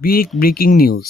Big breaking news.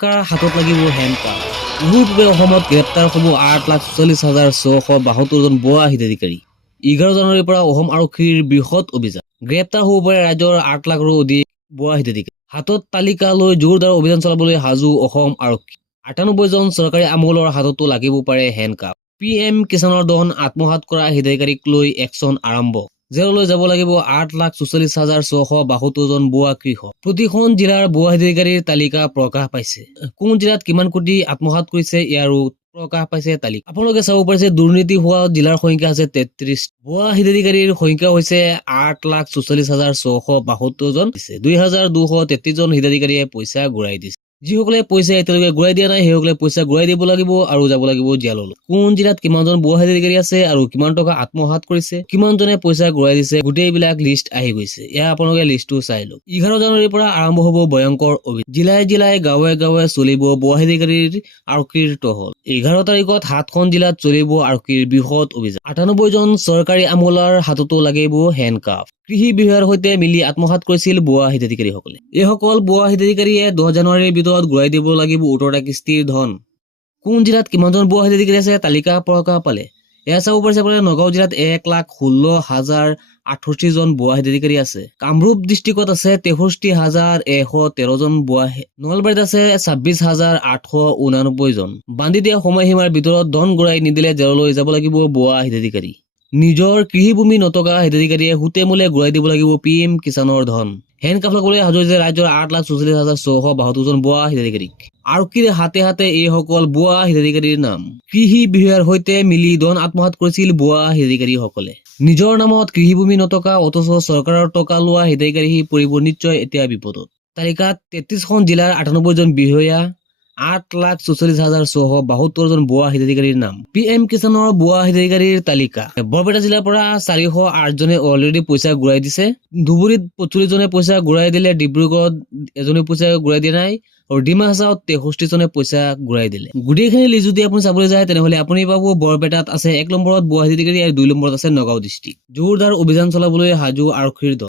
কাৰ হাতত লাগিব handcuff. বহুপূৰ্বে অসমত গ্ৰেপ্তাৰ হ'ব 8,44,672 জন ভুৱা হিতাধিকাৰী। 11 জানুৱাৰীৰ পৰা অসম আৰক্ষীৰ বৃহৎ অভিযান। গ্ৰেপ্তাৰ হ'ব পাৰে ৰাজ্যৰ 8 লাখৰো অধিক ভুৱা হিতাধিকাৰী। হাতত তালিকা লৈ জোৰদাৰ অভিযান চলাবলৈ সাজু অসম আৰক্ষী। 98 জন চৰকাৰী আমোলৰ হাততো লাগিব পাৰে হেণ্ডকাপ। PM কিষাণৰ ধন আত্মসাৎ কৰা হিতাধিকাৰীক লৈ একচন আৰম্ভ। জেললৈ যাব লাগিব 8,44,672 জন ভুৱা কৃষক। প্ৰতিখন জিলাৰ ভুৱা হিতাধিকাৰীৰ তালিকা প্ৰকাশ পাইছে। কোন জিলাত কিমান কোটি আত্মসাৎ কৰিছে ইয়াৰো প্ৰকাশ পাইছে তালিকা। আপোনালোকে চাব পাৰিছে দুৰ্নীতি হোৱা জিলাৰ সংখ্যা আছে 33। ভুৱা হিতাধিকাৰীৰ সংখ্যা হৈছে 8,44,672 জন। 2,233 জন হিতাধিকাৰীয়ে পইচা ঘূৰাই দিছে। যিসকলে পইচা এতিয়ালৈকে ঘূৰাই দিয়া নাই সেইসকলে পইচা ঘূৰাই দিব লাগিব আৰু যাব লাগিব জেললৈ। কোন জিলাত কিমানজন ভুৱা হিতাধিকাৰী আছে আৰু কিমান টকা আত্মসাৎ কৰিছে, কিমানজনে পইচা ঘূৰাই দিছে, গোটেইবিলাক লিষ্ট আহি গৈছে। এয়া আপোনালোকে লিষ্টটো চাই লওক। 11 জানুৱাৰীৰ পৰা আৰম্ভ হ'ব ভয়ংকৰ অভিযান। জিলাই জিলাই গাঁৱে গাঁৱে চলিব ভুৱা হিতাধিকাৰীৰ আৰক্ষীৰ টহল। 11 তাৰিখত 7খন জিলাত চলিব আৰক্ষীৰ বৃহৎ অভিযান। 98 জন চৰকাৰী আমোলাৰ হাততো লাগিব হেণ্ডকাপ। কৃষি বিভাগৰ সৈতে মিলি আত্মসাৎ কৰিছিল ভুৱা হিতাধিকাৰীসকলে। এইসকল ভুৱা হিতাধিকাৰীয়ে 10 জানুৱাৰীৰ ভিতৰত ঘূৰাই দিব লাগিব 18টা কিস্তিৰ ধন। কোন জিলাত কিমানজন ভুৱা হিতাধিকাৰী আছে তালিকা প্ৰকাশ পালে। এয়া চাব পাৰিছে আপোনাৰ নগাঁও জিলাত 1,16,068 জন ভুৱা হিতাধিকাৰী আছে। কামৰূপ ডিষ্ট্ৰিক্টত আছে 63,113 জন ভুৱা। নলবাৰীত আছে 26,889 জন। বান্ধি দিয়া সময়সীমাৰ ভিতৰত ধন ঘূৰাই নিদিলে জেললৈ যাব লাগিব ভুৱা হিতাধিকাৰী। নিজৰ কৃষিভূমি নথকা হিতাধিকাৰীয়ে সুতে মূলে ঘূৰাই দিব লাগিব PM কিষাণৰ ধন। হেণ্ডকাপ লগাবলৈ সাজু হৈছে ৰাজ্যৰ 8,44,672 জন ভুৱা হিতাধিকাৰীক। আৰক্ষীৰ হাতে হাতে এইসকল ভুৱা হিতাধিকাৰীৰ নাম। কৃষি বিভাগৰ সৈতে মিলি ধন আত্মসাৎ কৰিছিল ভুৱা হিতাধিকাৰীসকলে। নিজৰ নামত কৃষিভূমি নথকা অথচ চৰকাৰৰ টকা লোৱা হিতাধিকাৰী পৰিব নিশ্চয় এতিয়া বিপদত। তালিকাত 33খন জিলাৰ 98 জন বিষয়া, 8,44,672 জন ভুৱা হিতাধিকাৰীৰ নাম। PM কিষাণৰ ভুৱা হিতাধিকাৰীৰ তালিকা। বৰপেটা জিলাৰ পৰা 408 জনে অলৰেডি পইচা ঘূৰাই দিছে। ধুবুৰীত 45 জনে পইচা ঘূৰাই দিলে। ডিব্ৰুগড়ত এজনে পইচা ঘূৰাই দিয়া নাই আৰু ডিমা হাছাওত 63 জনে পইচা ঘূৰাই দিলে। গোটেইখিনি লিষ্ট যদি আপুনি চাবলৈ যায় তেনেহলে আপুনি পাব বৰপেটাত আছে 1 নম্বৰত ভুৱা হিতাধিকাৰী আৰু 2 নম্বৰত আছে নগাঁও ডিষ্ট্ৰিক্ট। জোৰদাৰ অভিযান চলাবলৈ সাজু আৰক্ষীৰ দল।